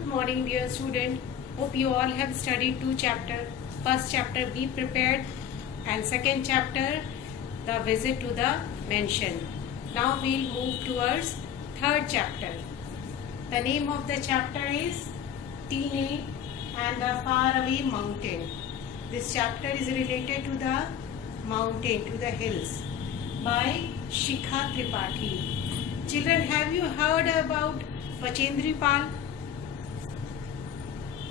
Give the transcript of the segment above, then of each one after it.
Good morning, dear student. Hope you all have studied two chapters. First chapter, Be Prepared, and second chapter, The Visit to the Mansion. Now we'll move towards third chapter. The name of the chapter is Tine and the Faraway Mountain. This chapter is related to the mountain, to the hills, by Shikha Tripathi. Children, have you heard about Bachendri Pal?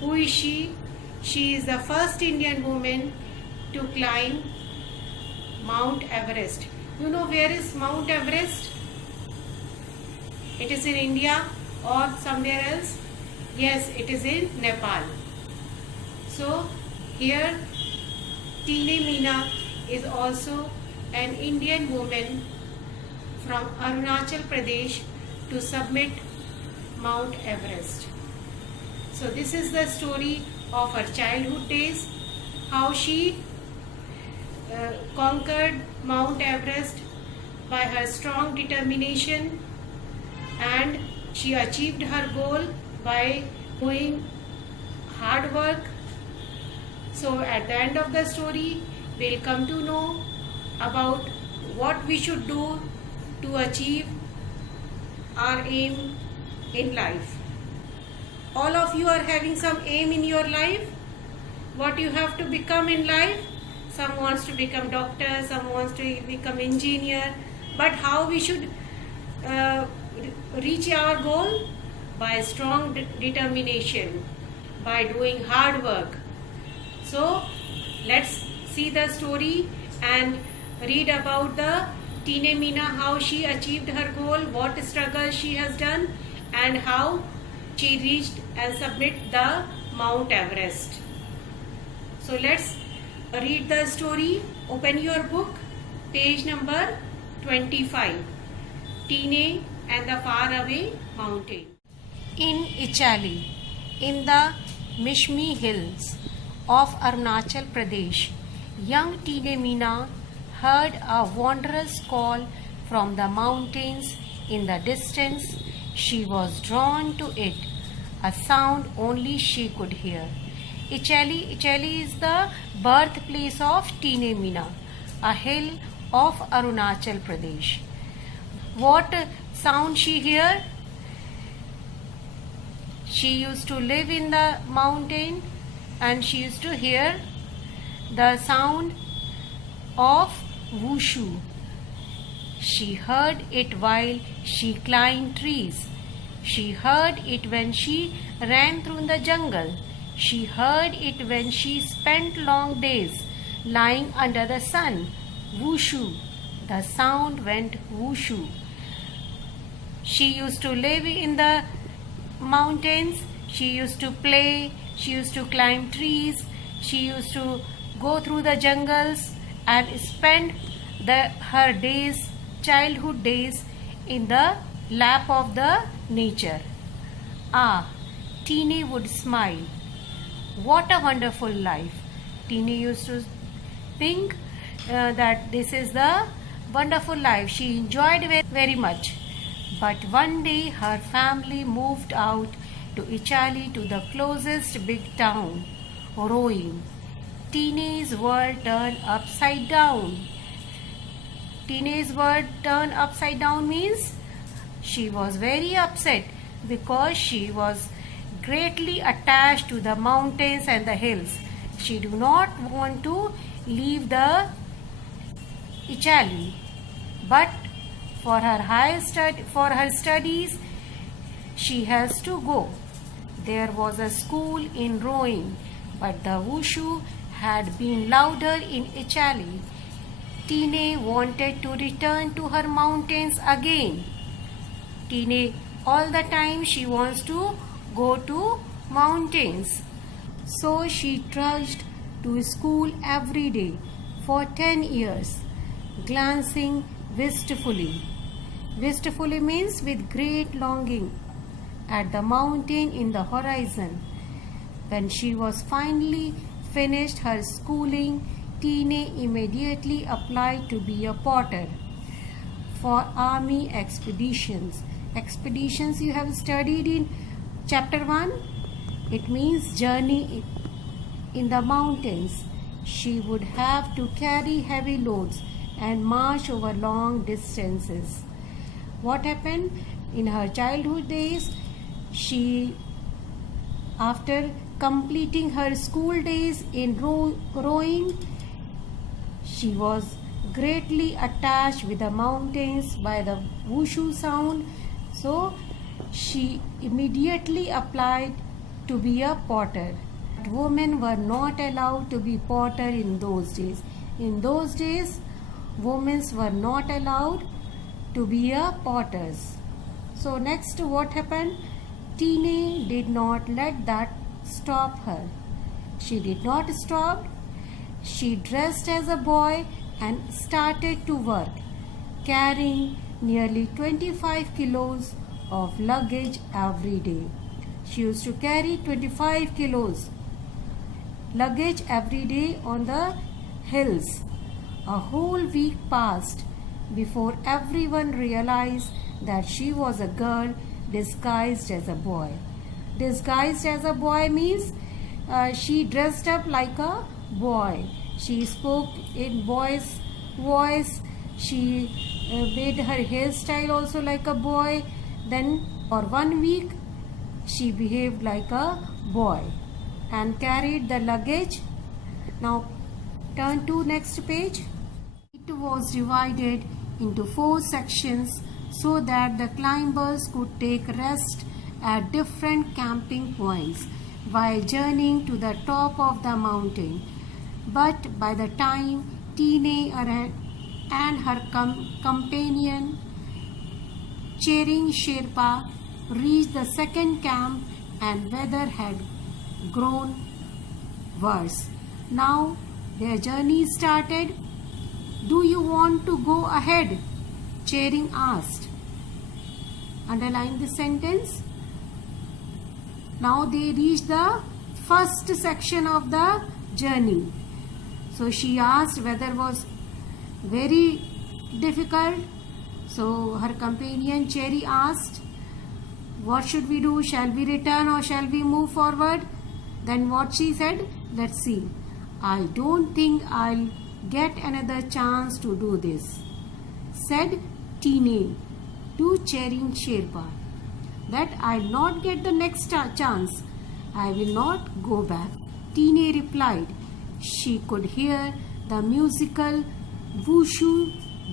Who is she? She is the first Indian woman to climb Mount Everest. You know where is Mount Everest? It is in India or somewhere else? Yes, it is in Nepal. So here Tine Meena is also an Indian woman from Arunachal Pradesh to summit Mount Everest. So this is the story of her childhood days, how she conquered Mount Everest by her strong determination, and she achieved her goal by doing hard work. So at the end of the story, we'll come to know about what we should do to achieve our aim in life. All of you are having some aim in your life. What you have to become in life? Some wants to become doctor, some wants to become engineer. But how we should reach our goal? By strong determination, by doing hard work. So let's see the story and read about the Tine Meena, how she achieved her goal, what struggle she has done, and how she reached and submit the Mount Everest. So let's read the story. Open your book, page number 25. Tine and the Faraway Mountain. In Ichali, in the Mishmi Hills of Arunachal Pradesh, young Tine Meena heard a wondrous call from the mountains in the distance. She was drawn to it, a sound only she could hear. Ichali is the birthplace of Tine Meena, a hill of Arunachal Pradesh. What sound she heard? She used to live in the mountain and she used to hear the sound of wushu. She heard it while she climbed trees. She heard it when she ran through the jungle. She heard it when she spent long days lying under the sun. Wushu. The sound went wushu. She used to live in the mountains. She used to play. She used to climb trees. She used to go through the jungles and spend her days, childhood days, in the lap of the nature. Ah, Tine would smile. What a wonderful life. Tine used to think that this is the wonderful life. She enjoyed it very much. But one day her family moved out to Ichali, to the closest big town, Roing. Tine's world turned upside down. Tine's world turned upside down means she was very upset because she was greatly attached to the mountains and the hills. She do not want to leave the Ichali, but for her studies she has to go. There was a school in Roing, but the wushu had been louder in Ichali. Tine wanted to return to her mountains again. Tine, all the time she wants to go to mountains. So she trudged to school every day for 10 years, glancing wistfully. Wistfully means with great longing at the mountain in the horizon. When she was finally finished her schooling, Tine immediately applied to be a potter for army expeditions. Expeditions you have studied in chapter 1. It means journey in the mountains. She would have to carry heavy loads and march over long distances. What happened in her childhood days? She, after completing her school days in rowing, she was greatly attached with the mountains by the wushu sound. So she immediately applied to be a potter. But women were not allowed to be potter in those days. In those days, women were not allowed to be a potters. So next, what happened? Tine did not let that stop her. She did not stop. She dressed as a boy and started to work, carrying nearly 25 kilos of luggage every day. She used to carry 25 kilos luggage every day on the hills. A whole week passed before everyone realized that she was a girl disguised as a boy. Disguised as a boy means she dressed up like a boy. She spoke in boy's voice. She made her hairstyle also like a boy. Then for 1 week she behaved like a boy and carried the luggage. Now turn to next page. It was divided into 4 sections so that the climbers could take rest at different camping points while journeying to the top of the mountain. But by the time Tine and her companion Chering Sherpa reached the second camp, and weather had grown worse. Now their journey started. "Do you want to go ahead?" Chering asked. Underline this sentence. Now they reached the first section of the journey. So she asked, weather was very difficult. So her companion Cherry asked, "What should we do? Shall we return or shall we move forward?" Then what she said? Let's see. "I don't think I'll get another chance to do this," said Tine to Chering Sherpa. "That I'll not get the next chance. I will not go back," Tine replied. She could hear the musical wushu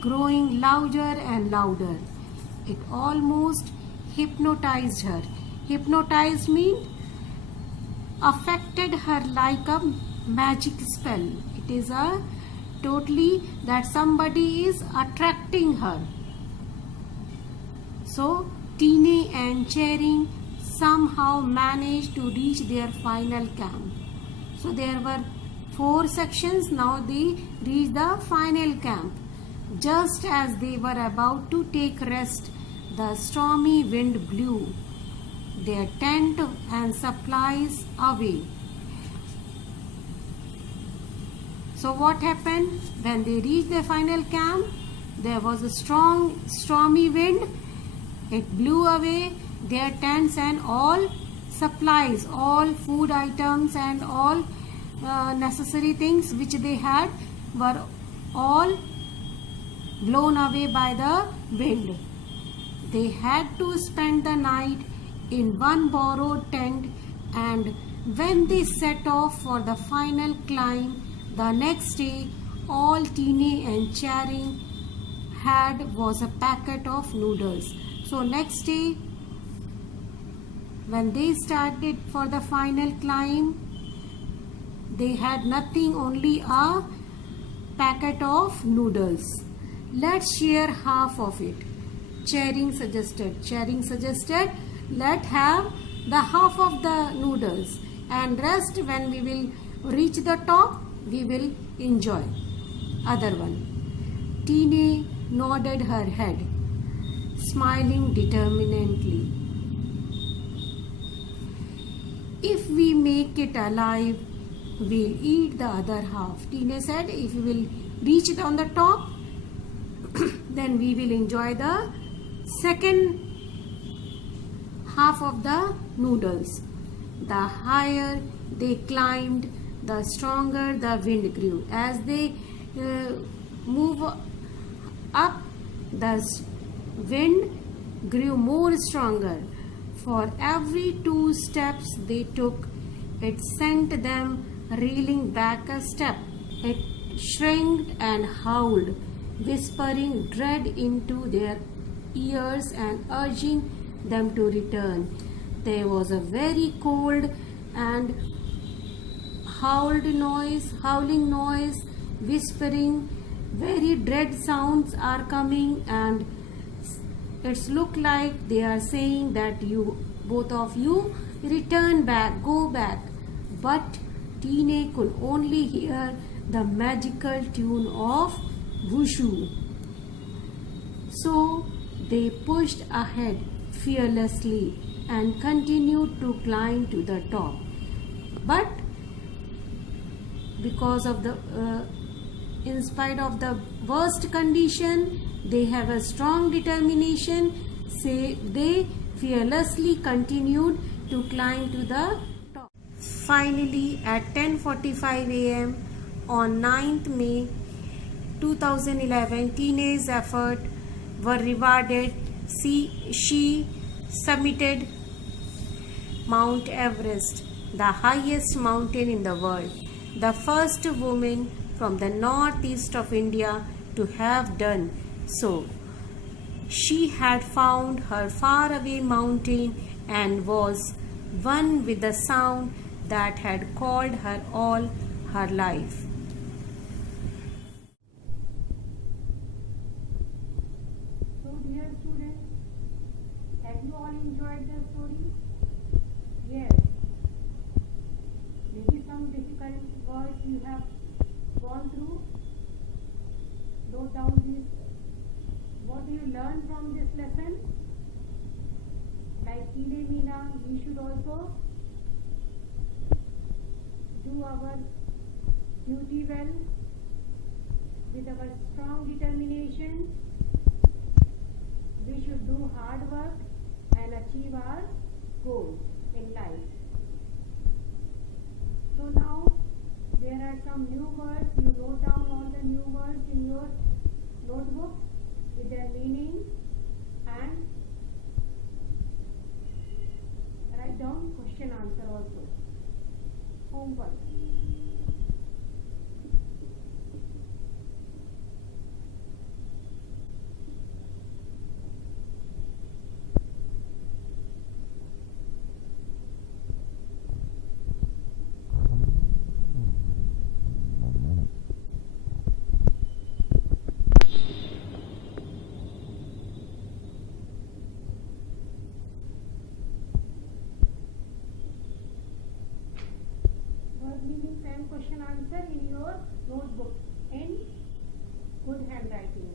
growing louder and louder. It almost hypnotized her. Hypnotized means affected her like a magic spell. It is a totally that somebody is attracting her. So Tine and Chering somehow managed to reach their final camp. So there were 4 sections. Now they reached the final camp. Just as they were about to take rest, the stormy wind blew their tent and supplies away. So what happened? When they reached their final camp, there was a strong stormy wind. It blew away their tents and all supplies, all food items and all necessary things which they had were all blown away by the wind. They had to spend the night in one borrowed tent, and when they set off for the final climb the next day, all Tine and Chering had was a packet of noodles. So next day, when they started for the final climb, they had nothing, only a packet of noodles. "Let's share half of it," Chering suggested. Chering suggested, "Let's have the half of the noodles, and rest when we will reach the top, we will enjoy other one." Tine nodded her head, smiling determinedly. "If we make it alive, we'll eat the other half." Tine said, "If we will reach it on the top, then we will enjoy the second half of the noodles." The higher they climbed, the stronger the wind grew. As they move up, the wind grew more stronger. For every 2 steps they took, it sent them reeling back a step. It shrieked and howled, whispering dread into their ears and urging them to return. There was a very cold and howling noise, whispering, very dread sounds are coming, and it's look like they are saying that you, both of you, return back, go back. But Tine could only hear the magical tune of Wushu. So they pushed ahead fearlessly and continued to climb to the top. But because of the in spite of the worst condition, they have a strong determination. Say they fearlessly continued to climb to the top. Finally, at 10:45 a.m. on 9th May 2011, Tine's efforts were rewarded. She summited Mount Everest, the highest mountain in the world, the first woman from the northeast of India to have done so. She had found her faraway mountain and was one with the sound that had called her all her life. So, dear students, have you all enjoyed the story? Yes. Maybe some difficult words you have gone through. Note down these. What do you learn from this lesson? Like Tine Meena, we should also do our duty well with our strong determination. We should do hard work and achieve our goals in life. So now there are some new words. You note down all the new words in your notebook with their meaning and write down question answer also. Homework. Word meanings and question answer in your notebook in good handwriting.